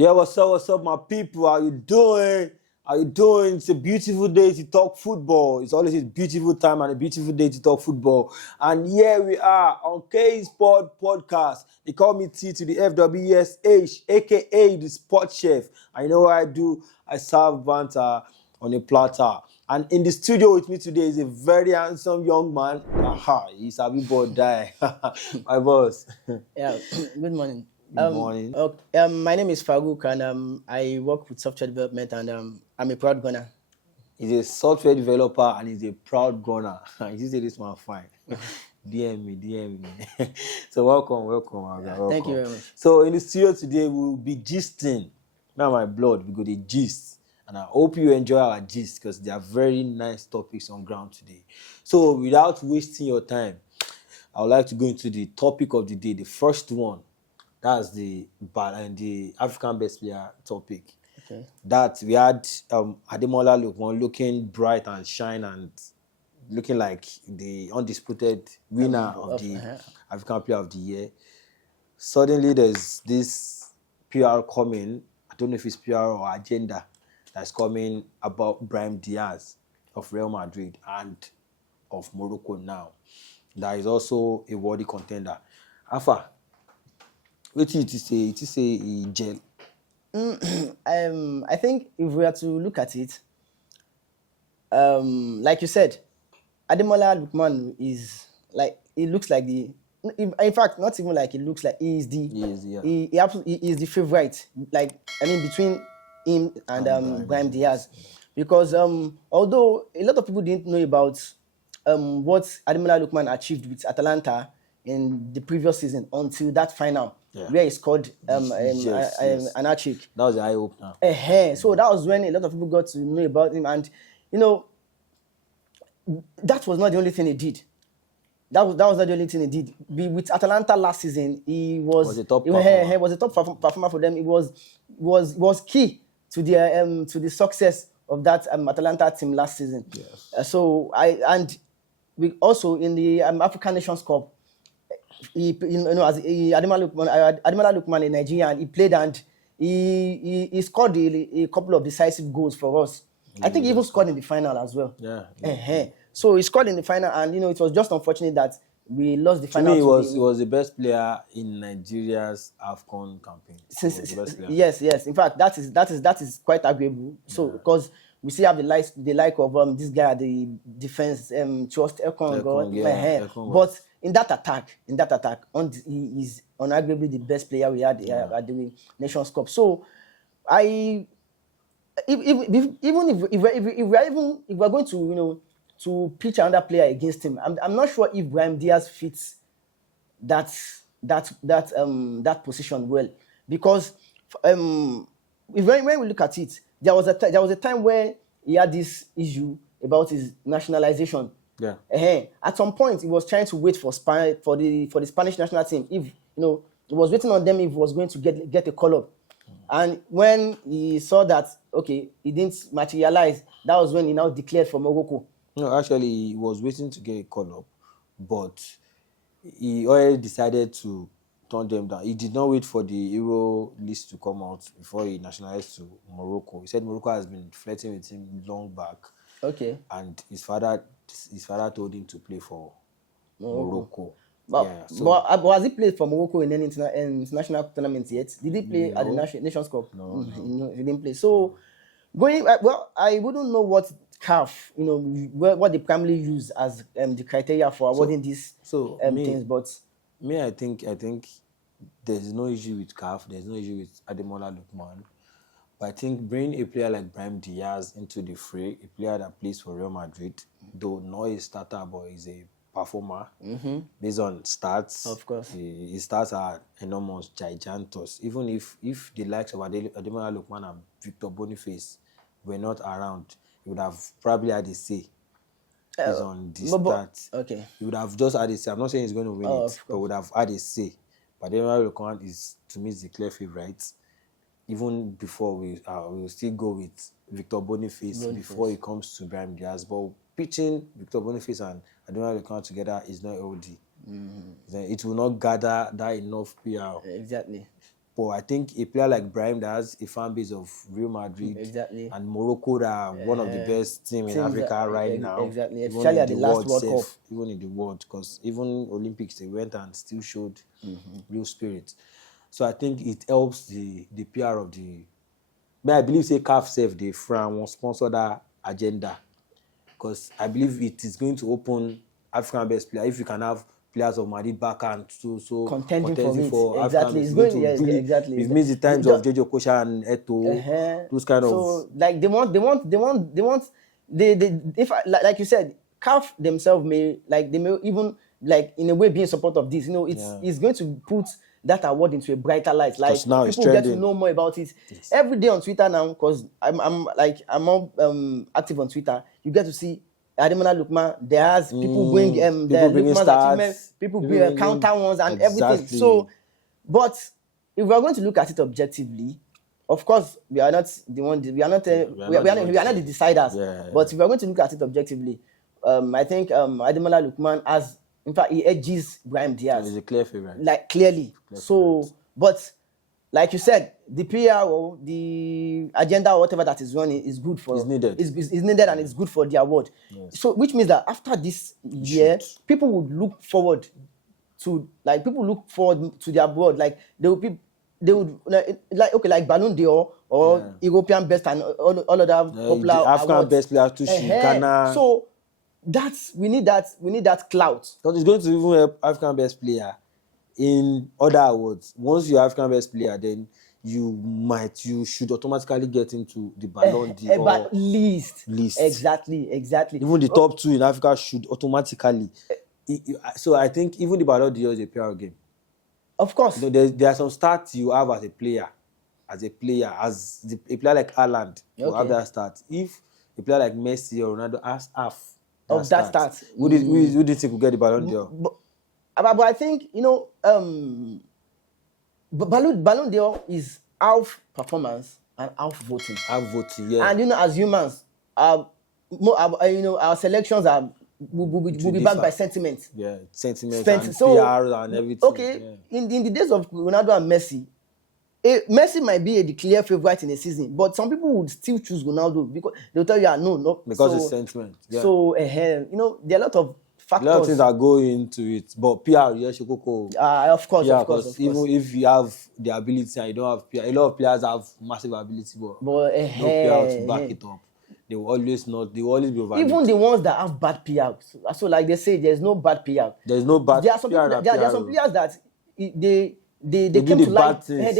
Yeah, what's up, my people? How you doing? How you doing? It's a beautiful day to talk football. It's always a beautiful time and a beautiful day to talk football. And here we are on K Sport Podcast. They call me T to the FWSH, aka the Sport Chef. I know what I do. I serve banter on a platter. And in the studio with me today is a very handsome young man. Aha, he's a big boy die. My boss. Yeah, good morning. Good morning. My name is Farouk and I work with software development and I'm a proud gunner. He's a software developer and he's a proud gunner. You say this man fine. DM me. So welcome. Thank you very much. So in the studio today we'll be gisting. Now my blood, we go the gist. And I hope you enjoy our gist because there are very nice topics on ground today. So without wasting your time, I would like to go into the topic of the day. The first one, that's the African best player topic. Okay. That we had Ademola Lookman looking bright and shine and looking like the undisputed winner of the African Player of the Year. Suddenly there's this PR coming, I don't know if it's PR or agenda, that's coming about Brahim Diaz of Real Madrid and of Morocco now. That is also a worthy contender. Alpha, what did you say? It is a gel. I think if we are to look at it, like you said, Ademola Lookman is like, it looks like the, in fact, not even like it looks like, he is the favorite. Like, I mean, between him and Brahim Diaz. Because although a lot of people didn't know about what Ademola Lookman achieved with Atalanta in the previous season until that final, where he scored an hat-trick. That was the eye-opener. So that was when a lot of people got to know about him. And, you know, that was not the only thing he did. That was not the only thing he did. With Atalanta last season, he was a top performer. He was a top performer for them. It was key to the success of that Atalanta team last season. Yes. We also in the African Nations Cup, Ademola Lookman in Nigeria, and he played and he scored a couple of decisive goals for us. I think he even scored in the final as well. So he scored in the final, and it was just unfortunate that we lost the final. To me, he was the best player in Nigeria's AFCON campaign. Yes. In fact, that is quite agreeable. So because we still have the like of this guy at the defense, Trust Ekong. But in that attack, he is unarguably the best player we had at the Nations Cup. So if we're going to to pitch another player against him, I'm not sure if Brahim Diaz fits that position well, because when we look at it, there was a time where he had this issue about his nationalization. At some point, he was trying to wait for the Spanish national team. If he was waiting on them if he was going to get a call up. And when he saw that he didn't materialize, that was when he now declared for Morocco. No, actually, he was waiting to get a call up, but he already decided to turn them down. He did not wait for the Euro list to come out before he nationalized to Morocco. He said Morocco has been flirting with him long back. And his father told him to play for Morocco. But has he played for Morocco in any international tournaments yet? Did he play at the Nations Cup? No. He didn't play. So I wouldn't know what CAF, what they primarily use as the criteria for awarding these things. But I think there's no issue with CAF. There's no issue with Ademola Lookman. But I think bringing a player like Brahim Diaz into the fray, a player that plays for Real Madrid, though not a starter, but is a performer based on stats. Of course, his stats are enormous, gigantos. Even if the likes of Ademola Lookman and Victor Boniface were not around, he would have probably had a say based on the stats. He would have just had a say. I'm not saying he's going to win it, but would have had a say. But Ademola Lookman is, to me, is the clear favourite. Even before we will still go with Victor Boniface before it comes to Brahim Diaz. But pitching Victor Boniface and Ademola Lookman together is not healthy. Then it will not gather that enough PR. Exactly. but I think a player like Brahim that has a fan base of Real Madrid and Morocco that are one of the best teams in Africa right now. Exactly, especially at the last World Cup. Even in the world, because even Olympics they went and still showed real spirit. So I think it helps the PR of the. But I believe say CAF self the France will sponsor that agenda, because I believe it is going to open African best player if you can have players of Madrid back and so contending for African. It's going really, exactly. We've missed the times of JJ Okocha and Eto. Those kind of. So like they if like you said, CAF themselves may even like in a way be in support of this. It's going to put that award into a brighter light. Like now people get to know more about it every day on Twitter now, because I'm more active on Twitter. You get to see Ademola Lookman, Diaz, people bring Lookman's achievements, people bring counter ones and everything. So, but if we are going to look at it objectively, of course we are not the one. We are not the deciders. Yeah. But if we are going to look at it objectively, I think Ademola Lookman has, in fact, he edges Brahim Diaz. He's a clear favorite. Like clearly. But like you said, the PR or the agenda or whatever that is running is good for. It's needed. Is needed and it's good for the award. Yes. So which means that after this year, people would look forward to the award. Like they would like Ballon d'Or or European best and all other popular African awards. Best player to Ghana. So we need that clout. Because it's going to even help African best player in other awards. Once you're African best player, then you should automatically get into the Ballon d'Or list. Exactly. Even the top two in Africa should automatically. So I think even the Ballon d'Or is a PR game. Of course. There are some stats you have as a player, a player like Haaland will have that stat. If a player like Messi or Ronaldo has half of that stat, who do you think will get the Ballon d'Or? But I think Ballon d'Or is half performance and half voting. Yeah. And as humans, our selections will be backed by sentiment. Yeah, sentiment and PR and everything. Okay, in the days of Ronaldo and Messi, Messi might be the clear favorite in a season, but some people would still choose Ronaldo because they'll tell you, no. Because it's sentiment. Yeah. So, there are a lot of factors. A lot of things that go into it, but PR, of course. Even if you have the ability and you don't have PR, a lot of players have massive ability, but no PR to back it up. They will always be overlooked. Even the ones that have bad PR. So like they say, there's no bad PR. There's no bad PR. There are some players that they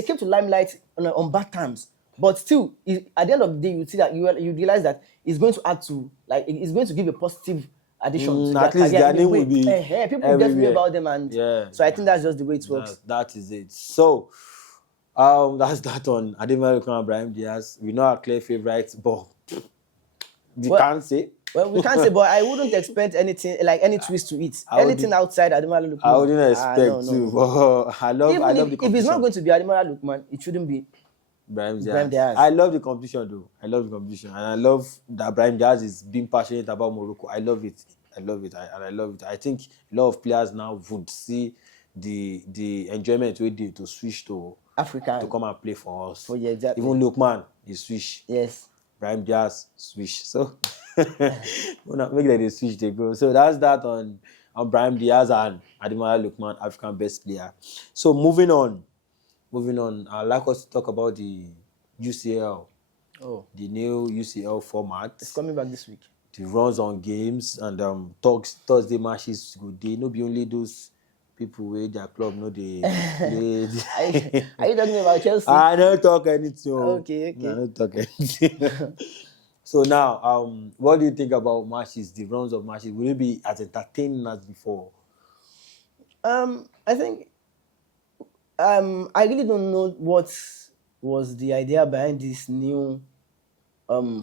came to limelight on bad terms. But still, at the end of the day, you see that you realize that it's going to add to, like, it's going to give a positive addition. At least their name will be people get to know about them, and so I think that's just the way it works. That is it. So that's that on Ademola Lookman and Brahim Diaz. We know our clear favorites, but we can't say, but I wouldn't expect anything like any twist to it. Anything outside Ademola Lookman, I wouldn't expect to. But I love the competition. If it's not going to be Ademola Lookman, it shouldn't be Brahim Diaz. I love the competition though. And I love that Brahim Diaz is being passionate about Morocco. I love it. I think a lot of players now would see the enjoyment we did to switch to Africa to come and play for us. Oh, yeah, exactly. Even Lookman, he switch. Yes. Brahim Diaz switch. So we'll not make they switch they go. So that's that on Brahim Diaz and Ademola Lookman, African best player. So moving on, I'd like us to talk about the UCL. Oh. The new UCL format. It's coming back this week. The runs on games and Thursday matches good day. No be only those people with their club, no they play. Are you talking about Chelsea? I don't talk anything. Okay. I don't talk anything. So now, what do you think about matches, the runs of matches? Will it be as entertaining as before? I think I really don't know what was the idea behind this new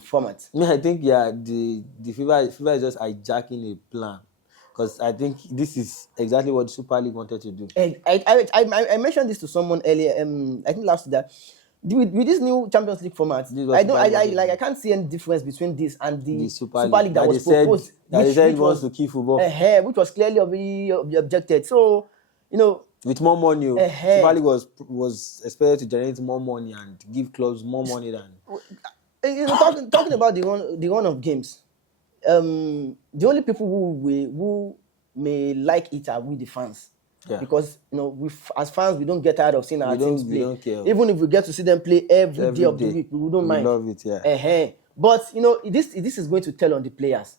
format. I think the FIFA is just hijacking a plan, because I think this is exactly what the Super League wanted to do. I mentioned this to someone earlier. I think last year. With this new Champions League format, I can't see any difference between this and the Super League that was proposed. That they said wants to keep football. Which was clearly objected. So, it With more money, Super League was expected to generate more money and give clubs more money than. Talking about the run of games, the only people who may like it are we the fans. Yeah. Because we as fans we don't get tired of seeing our teams play. We don't care. Even if we get to see them play every day of the week, we don't mind. Love it, yeah. But this is going to tell on the players.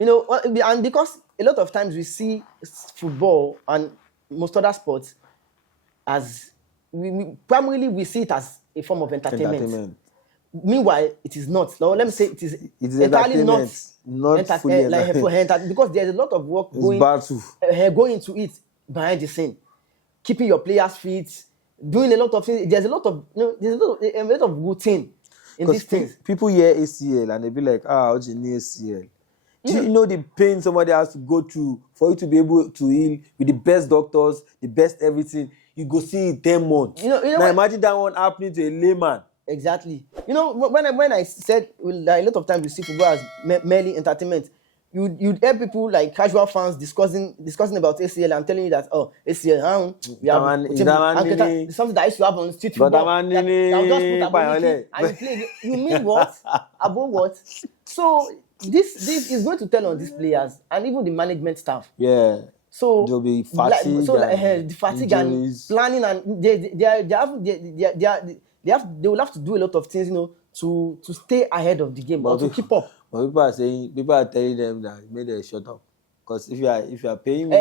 And because a lot of times we see football and most other sports as primarily we see it as a form of entertainment. Meanwhile, it is not. Now, let me say it is entirely not fully because there's a lot of work going into it behind the scene, keeping your players fit, doing a lot of things. There's a lot of a lot of routine in these things. People hear ACL and they be like, what's your new ACL? Do you know the pain somebody has to go through for you to be able to heal with the best doctors, the best everything? You go see it 10 months. Now imagine that one happening to a layman. Exactly. When I said a lot of times you see football as merely entertainment, you'd hear people like casual fans discussing about ACL and telling you that ACL, we have something that I used to have on street football. I'll just put and you play. You mean what? About what? So this is going to tell on these players and even the management staff. Yeah. So there'll be fatigue. The fatigue injuries. And planning and they will have to do a lot of things, to stay ahead of the game or to keep up. But people are telling them that maybe they shut up. Because if you are paying me,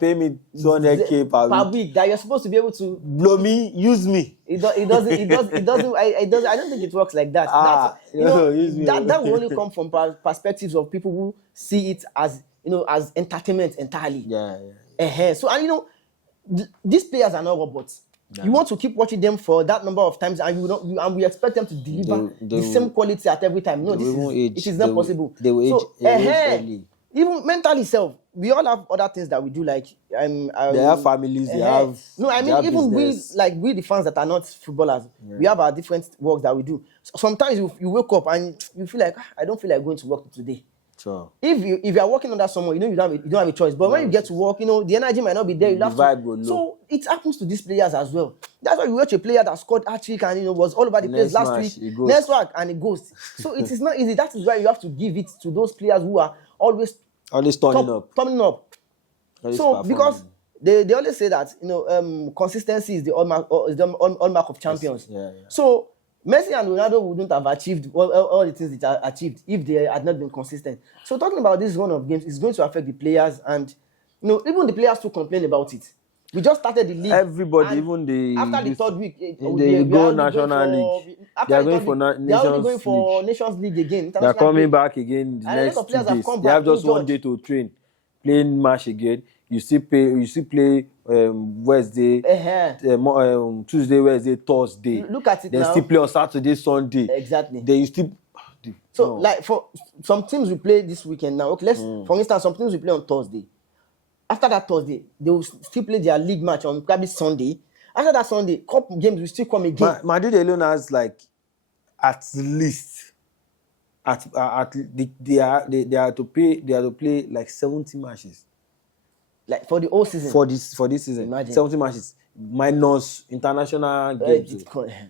pay me 200k per week that you're supposed to be able to blow me, use me. It doesn't. I don't think it works like that. That will only come from perspectives of people who see it as as entertainment entirely. Yeah. So these players are not robots. Yeah. You want to keep watching them for that number of times, and we expect them to deliver the same quality at every time. No, it is not possible. They will age early. Even mentally self, we all have other things that we do. Like they have families. They have even business. we the fans that are not footballers, we have our different work that we do. Sometimes you wake up and you feel like I don't feel like going to work today. Sure. If you are working under someone, you don't have a choice. But when you get to work, the energy might not be there. The vibe go low. So it happens to these players as well. That's why you watch a player that scored hat-trick and was all over the place last week. Next week and it goes. So it is not easy. That is why you have to give it to those players who are always turning up. So because they always say that consistency is the hallmark of champions. Yeah. So Messi and Ronaldo wouldn't have achieved all the things they achieved if they had not been consistent. So talking about this run of games is going to affect the players, and even the players too complain about it. We just started the league. Everybody, even after the third week, they go National League. They are going for Nations League again. They are coming back again the next 2 days. They have just 1 day to train, playing match again. You still play Wednesday, Tuesday, Wednesday, Thursday. Look at it now. Then still play on Saturday, Sunday. Exactly. Then you still. So like for some teams we play this weekend now. Okay, for instance, some teams we play on Thursday. After that Thursday, they will still play their league match on probably Sunday. After that Sunday, cup games will still come again. Madrid alone has like at least they are to play like 70 matches. Like for the whole season. For this season, imagine. 70 matches minus international games.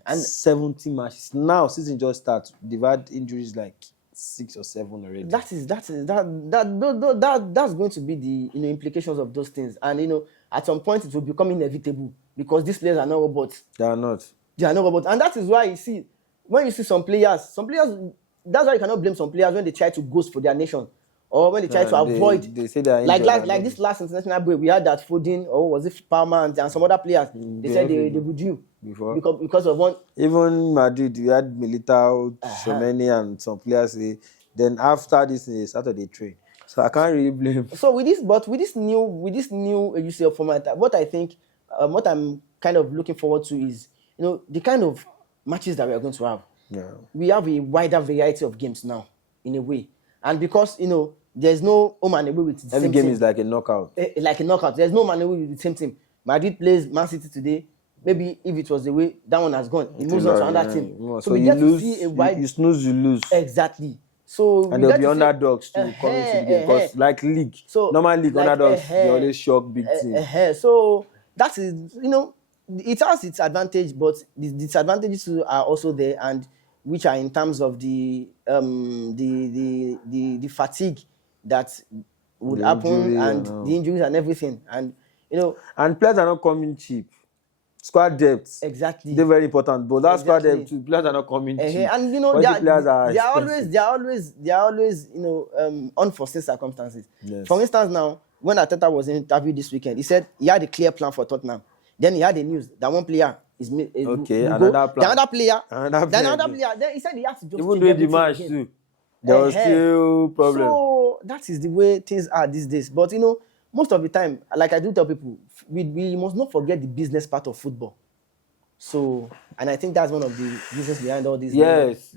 And 70 matches. Now season just starts. They've had injuries like 6 or 7 already. That's going to be the implications of those things. And at some point it will become inevitable because these players are not robots. They are not robots. And that is why you see when you see some players, that's why you cannot blame some players when they try to ghost for their nation. Or when they try to avoid, they say that like this last international break, we had that Foden, or was it Palmer and some other players. They said they withdrew because of one. Even Madrid, we had Militao, so many, and some players say. Then after this, they started the train. So I can't really blame. So with this new UCL format, what I think, what I'm kind of looking forward to is the kind of matches that we are going to have. Yeah. We have a wider variety of games now, in a way, and because there's no home and away with the every same game team. is like a knockout. There's no home and away with the same team. Madrid plays Man City today. Maybe if it was the way, that one has gone. It moves on to another team. So we get to see a wide. You snooze, you lose. Exactly. So and there'll be underdogs too coming to the game because like league, so normal league underdogs they always shock big teams. So that is, it has its advantage, but the disadvantages too are also there, and which are in terms of the fatigue that would happen and the injuries and everything, and and players are not coming cheap. Squad depth, exactly, they're very important, but that squad depth too, players are not coming cheap. And they are always unforeseen circumstances. Yes. For instance, now when Arteta was interviewed this weekend, he said he had a clear plan for Tottenham. Then he had the news that one player is another player. Then he said he has to just even during the match too. There was still problem. So that is the way things are these days. But most of the time, like I do tell people, we must not forget the business part of football. So, and I think that's one of the reasons behind all these. That's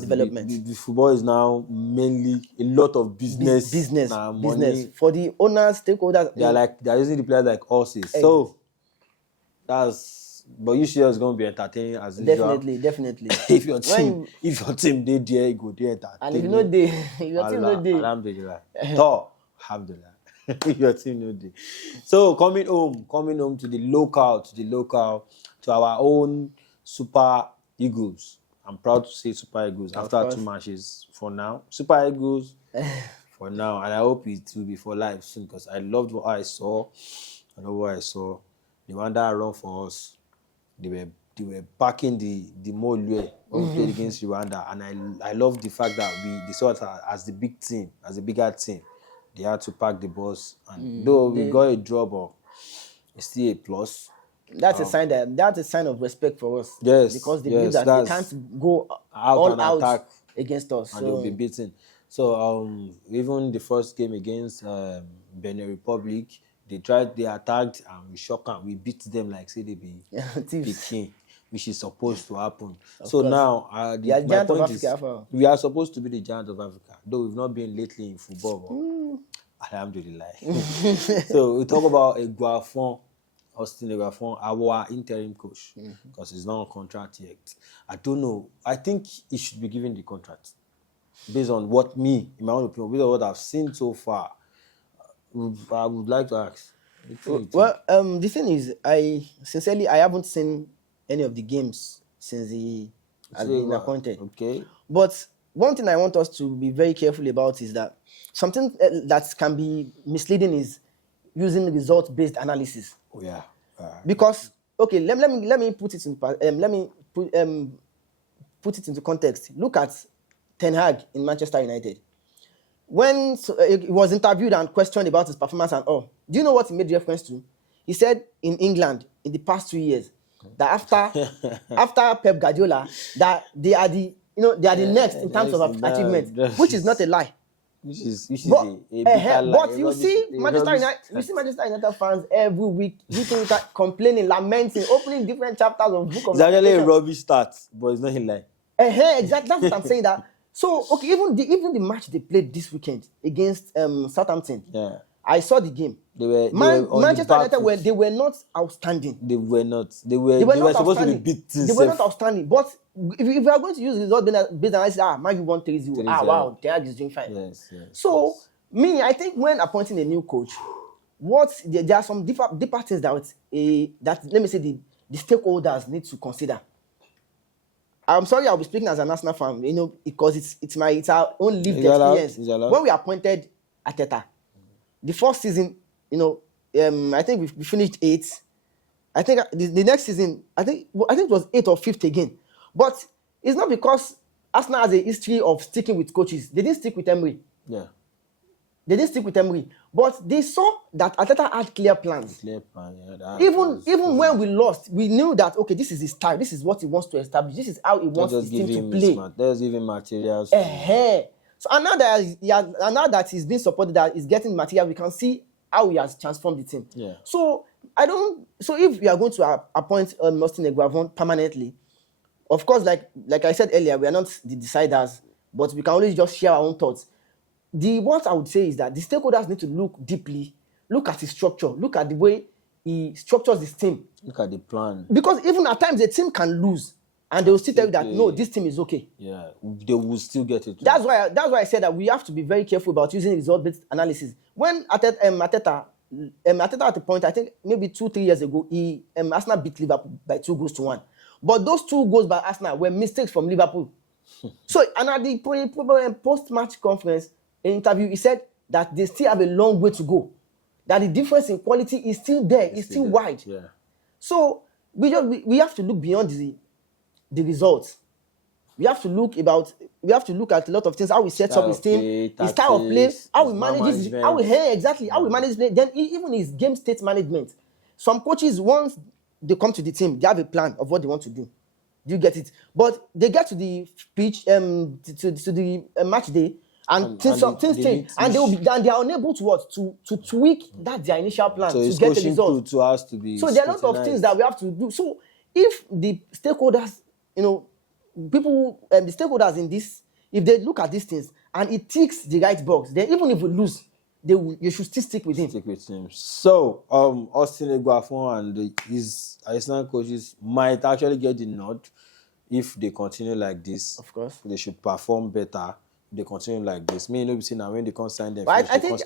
development. The football is now mainly a lot of business for the owners, stakeholders. They're using the players like horses. So but UCL is going to be entertaining as usual. Definitely. if your team they there, you go there entertaining. And if you know your team no dey. Alhamdulillah. Alhamdulillah. Your team no dey. So coming home to the local, to our own Super Eagles. I'm proud to say Super Eagles after 2 matches for now. Super Eagles for now, and I hope it will be for life soon because I loved what I saw. The one that run for us, they were backing the Molue when we played against Rwanda, and I love the fact that they saw it as the big team, as a bigger team. They had to pack the bus, and though we got a draw, but it's still a plus. That's a sign of respect for us. Yes, because they believe that they can't go out attack against us, and they'll be beaten. So even the first game against Benin Republic, they attacked, and we shocked them. We beat them like say they be Peking, which is supposed to happen. Now my point is, we are supposed to be the giant of Africa, though we've not been lately in football. But alhamdulillah. So we talk about Austin Eguafon, our interim coach, because he's not on contract yet. I don't know. I think he should be given the contract based on in my own opinion, based on what I've seen so far. I would like to ask. The thing is, I haven't seen any of the games since he has been appointed. Okay. But one thing I want us to be very careful about is that something that can be misleading is using result-based analysis. Oh yeah. Because let me put it in put it into context. Look at Ten Hag in Manchester United. When he was interviewed and questioned about his performance and all, do you know what he made reference to? He said in England in the past 2 years that after Pep Guardiola, that they are the next in terms of achievement, which is not a lie. Which is a bitter lie. But you see Manchester United fans every week complaining, lamenting, opening different chapters of book of. It's actually a rubbish start, but it's not a lie. Exactly. That's what I'm saying. That. So okay, even the match they played this weekend against Southampton. Yeah. I saw the game. Manchester United they were not outstanding. They were not. They were supposed to be beaten. They were not outstanding. But if you are going to use result-based analysis, Man U won 3-0. Wow, Diaz is doing fine. Yes. So I think when appointing a new coach, there are some deeper things that let me say the stakeholders need to consider. I'm sorry, I'll be speaking as an Arsenal fan, because it's our own lived experience. When we appointed Arteta, the first season, I think we finished 8th. I think the next season, I think it was 8th or 5th again. But it's not because Arsenal has a history of sticking with coaches. They didn't stick with Emery. Yeah. They didn't stick with Emery. But they saw that Arteta had clear plans. Even when we lost, we knew that, okay, this is his style. This is what he wants to establish. This is how he wants his team to play. Let's give him materials. So and now that he's been supported, that he's getting material, we can see how he has transformed the team. Yeah. So if we are going to appoint Austin Eguafon permanently, of course, like I said earlier, we are not the deciders, but we can only just share our own thoughts. What I would say is that the stakeholders need to look deeply, look at his structure, look at the way he structures his team. Look at the plan. Because even at times the team can lose. and they will still tell you that no, this team is okay. Yeah, they will still get it. That's why I said that we have to be very careful about using result-based analysis. When Arteta at the point, I think maybe 2-3 years ago, Arsenal beat Liverpool by 2-1. But those 2 goals by Arsenal were mistakes from Liverpool. So, and at the post-match conference interview, he said that they still have a long way to go. That the difference in quality is still there, it's still wide. Yeah. So we have to look beyond the results. We have to look at a lot of things, how we set up his team, his style of play, how we manage how we manage play, then even his game state management. Some coaches, once they come to the team, they have a plan of what they want to do. Do you get it? But they get to the pitch, to the match day, and things change, and they are unable to tweak that their initial plan to get the result. So there are a lot of things that we have to do. So if the stakeholders, the stakeholders in this, if they look at these things and it ticks the right box, then even if we lose, you should still stick with him. So Austin Eguafon and his Arsenal coaches might actually get the nod if they continue like this. Of course, they should perform better. They continue like this. Me, no be seen now when they can't sign them. But I think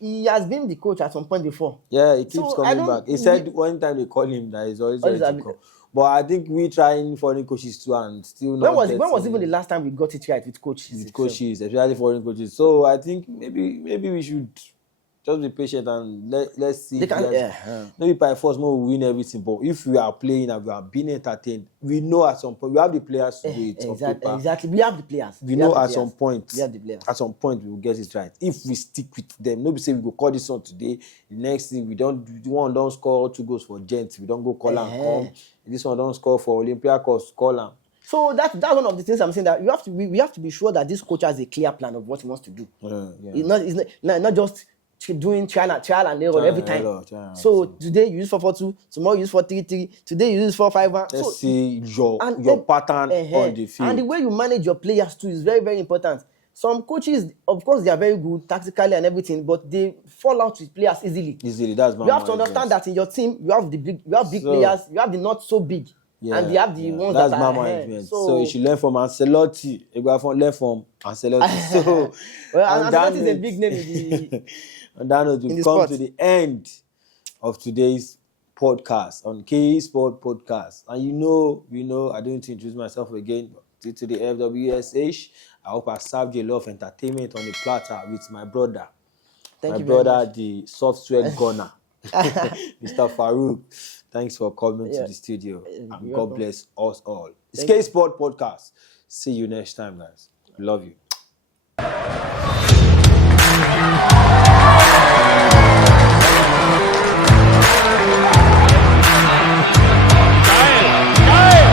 he has been the coach at some point before. Yeah, he keeps coming back. He said one time they call him that he's always ready to come. But I think we trying foreign coaches too and still not. When was even the last time we got it right with coaches? With coaches, especially foreign coaches. So I think maybe we should just be patient and let's see. Maybe by force we win everything. But if we are playing and we are being entertained, we know at some point we have the players to do it. Exactly. We have the players. We know at some point. We have the players. At some point we will get it right. If we stick with them, nobody say we go call this one today. The next thing we don't score 2 goals for Gents. We don't go call and come. This one don't score for Olympiacos, call him. So that's one of the things I'm saying, that we have to be sure that this coach has a clear plan of what he wants to do. It's not just doing trial and error every time. So today you use 4-4-2, tomorrow you use 4-3-3, today you use 4-5-1. Let's see your pattern on the field. And the way you manage your players too is very, very important. Some coaches, of course, they are very good tactically and everything, but they fall out with players easily. That's my. You have to understand that in your team, you have big players, you have the not so big, and you have the ones that are ahead. So you should learn from Ancelotti. Learn from Ancelotti. So Ancelotti is a big name in the. And that note, we've come to the end of today's podcast on KE Sport Podcast. And you know, I don't need to introduce myself again. Due to the FWSH, I hope I served you a lot of entertainment on the platter with my brother. Thank you brother, the software gunner, Mr. Farouk. Thanks for coming to the studio. And God bless us all. It's KE Sport Podcast. See you next time, guys. Love you.